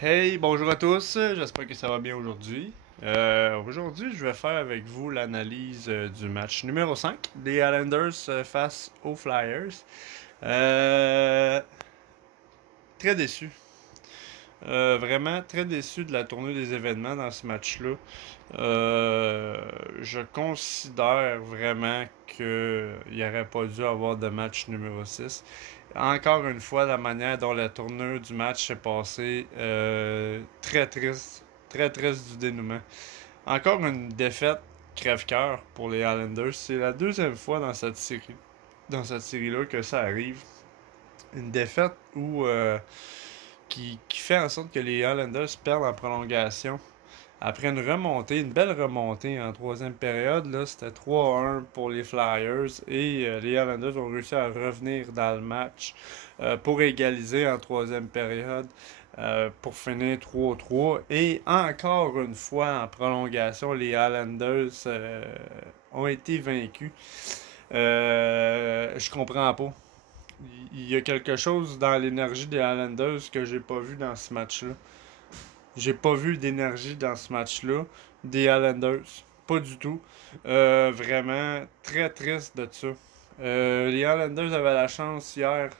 Hey, bonjour à tous, j'espère que ça va bien aujourd'hui. Aujourd'hui, je vais faire avec vous l'analyse du match numéro 5 des Islanders face aux Flyers. Euh, Très déçu. Vraiment très déçu de la tournée des événements dans ce match-là. Je considère vraiment qu'il n'y aurait pas dû avoir de match numéro 6. Encore une fois, la manière dont la tournure du match s'est passée, très triste. Très triste du dénouement. Encore une défaite crève-cœur pour les Islanders. C'est la deuxième fois dans cette série-là que ça arrive. Une défaite qui fait en sorte que les Islanders perdent en prolongation. Après une remontée, une belle remontée en troisième période, là, c'était 3-1 pour les Flyers et les Islanders ont réussi à revenir dans le match pour égaliser en troisième période pour finir 3-3. Et encore une fois en prolongation, les Islanders ont été vaincus. Je comprends pas. Il y a quelque chose dans l'énergie des Islanders que j'ai pas vu dans ce match-là. J'ai pas vu d'énergie dans ce match-là des Islanders. Pas du tout. Vraiment très triste de ça. Les Islanders avaient la chance hier.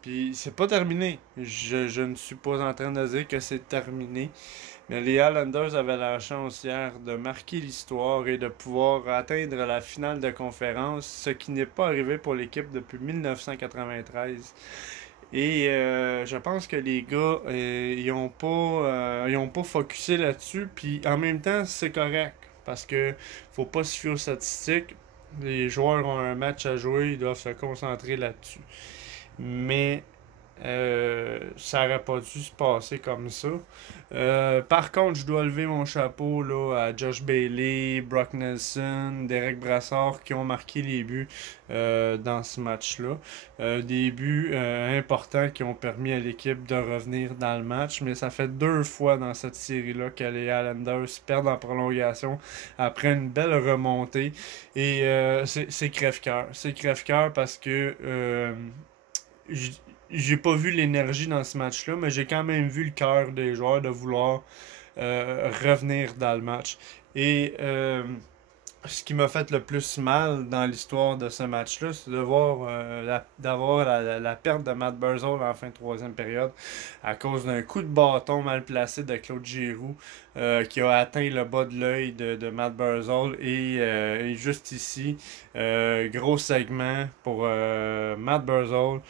Puis c'est pas terminé. Je ne suis pas en train de dire que c'est terminé. Mais les Islanders avaient la chance hier de marquer l'histoire et de pouvoir atteindre la finale de conférence, ce qui n'est pas arrivé pour l'équipe depuis 1993. Et je pense que les gars, ils ont pas focusé là-dessus. Puis en même temps, c'est correct. Parce que faut pas se fier aux statistiques. Les joueurs ont un match à jouer, ils doivent se concentrer là-dessus. Mais ça aurait pas dû se passer comme ça. Par contre, je dois lever mon chapeau là, à Josh Bailey, Brock Nelson, Derek Brassard qui ont marqué les buts dans ce match-là. Des buts importants qui ont permis à l'équipe de revenir dans le match, mais ça fait deux fois dans cette série-là que les Islanders perdent en prolongation après une belle remontée. Et c'est crève-cœur. C'est crève-cœur parce que j- j'ai pas vu l'énergie dans ce match-là, mais j'ai quand même vu le cœur des joueurs de vouloir revenir dans le match. Et ce qui m'a fait le plus mal dans l'histoire de ce match-là, c'est de voir d'avoir la perte de Matt Barzal en fin de troisième période à cause d'un coup de bâton mal placé de Claude Giroux qui a atteint le bas de l'œil de Matt Barzal et juste ici, gros segment pour Matt Barzal.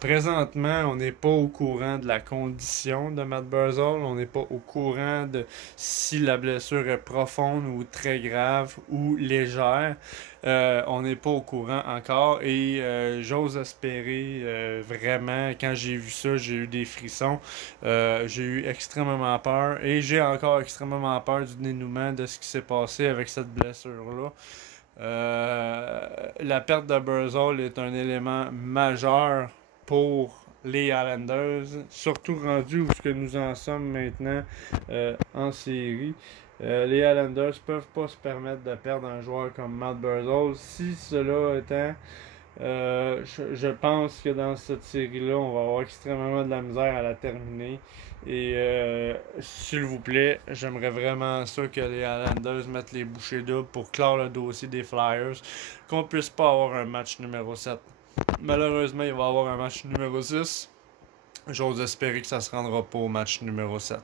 Présentement, on n'est pas au courant de la condition de Matt Barzal, on n'est pas au courant de si la blessure est profonde ou très grave ou légère. On n'est pas au courant encore et j'ose espérer vraiment, quand j'ai vu ça, j'ai eu des frissons. J'ai eu extrêmement peur et j'ai encore extrêmement peur du dénouement de ce qui s'est passé avec cette blessure-là. La perte de Barzal est un élément majeur pour les Islanders, surtout rendu où ce que nous en sommes maintenant en série. Les Islanders peuvent pas se permettre de perdre un joueur comme Matt Barzal. Si cela étant, je pense que dans cette série-là, on va avoir extrêmement de la misère à la terminer. Et s'il vous plaît, j'aimerais vraiment ça que les Islanders mettent les bouchées doubles pour clore le dossier des Flyers, qu'on puisse pas avoir un match numéro 7. Malheureusement, il va y avoir un match numéro 6. J'ose espérer que ça se rendra pas au match numéro 7.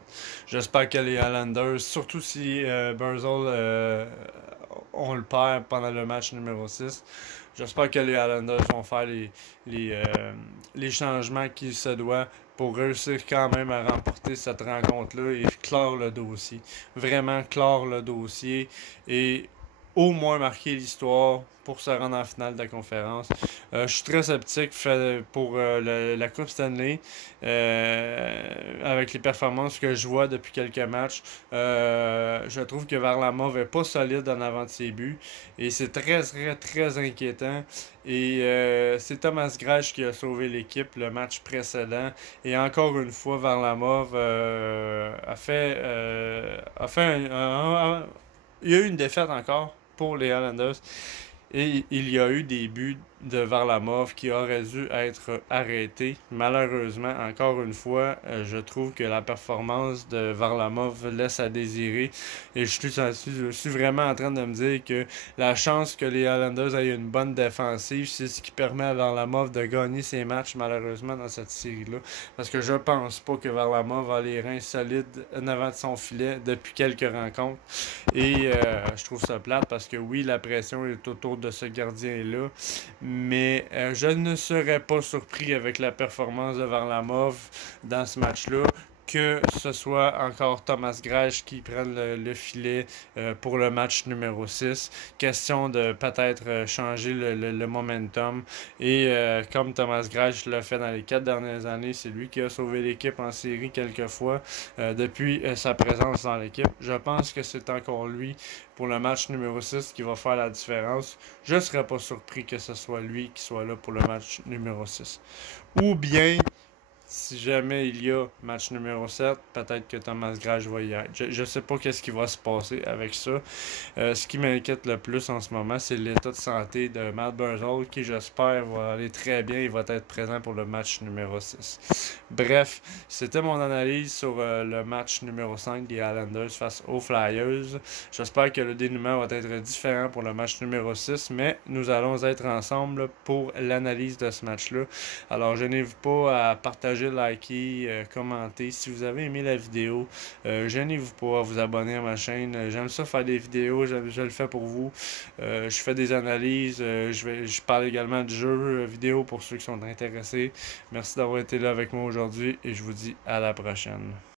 J'espère que les Islanders, surtout si Barzal on le perd pendant le match numéro 6, j'espère que les Islanders vont faire les, euh, les changements qu'il se doit pour réussir quand même à remporter cette rencontre-là et clore le dossier. Vraiment clore le dossier et au moins marquer l'histoire pour se rendre en finale de la conférence. Je suis très sceptique pour la Coupe Stanley avec les performances que je vois depuis quelques matchs. Je trouve que Varlamov est pas solide en avant de ses buts et c'est très très très inquiétant. Et c'est Thomas Grech qui a sauvé l'équipe le match précédent. Et encore une fois, Varlamov a fait il y a eu une défaite encore pour les Islanders. Et il y a eu des buts de Varlamov qui aurait dû être arrêté. Malheureusement, encore une fois, je trouve que la performance de Varlamov laisse à désirer et je suis vraiment en train de me dire que la chance que les Islanders aient une bonne défensive, c'est ce qui permet à Varlamov de gagner ses matchs malheureusement dans cette série-là. Parce que je pense pas que Varlamov a les reins solides en avant de son filet depuis quelques rencontres. Et je trouve ça plate parce que oui, la pression est autour de ce gardien-là, mais je ne serais pas surpris avec la performance de Varlamov dans ce match-là que ce soit encore Thomas Grage qui prenne le filet pour le match numéro 6. Question de peut-être changer le momentum. Et comme Thomas Grage l'a fait dans les 4 dernières années, c'est lui qui a sauvé l'équipe en série quelques fois depuis sa présence dans l'équipe. Je pense que c'est encore lui pour le match numéro 6 qui va faire la différence. Je ne serais pas surpris que ce soit lui qui soit là pour le match numéro 6. Ou bien, si jamais il y a match numéro 7, peut-être que Thomas Grage va y être. Je sais pas qu'est-ce qui va se passer avec ça. Ce qui m'inquiète le plus en ce moment, c'est l'état de santé de Matt Barzal, qui j'espère va aller très bien et va être présent pour le match numéro 6. Bref, c'était mon analyse sur le match numéro 5 des Islanders face aux Flyers. J'espère que le dénouement va être différent pour le match numéro 6, mais nous allons être ensemble pour l'analyse de ce match-là. Alors, gênez-vous pas à partager, liker, commenter. Si vous avez aimé la vidéo, gênez-vous pas à vous abonner à ma chaîne. J'aime ça faire des vidéos, je le fais pour vous. Je fais des analyses, je parle également de jeux vidéo pour ceux qui sont intéressés. Merci d'avoir été là avec moi aujourd'hui et je vous dis à la prochaine.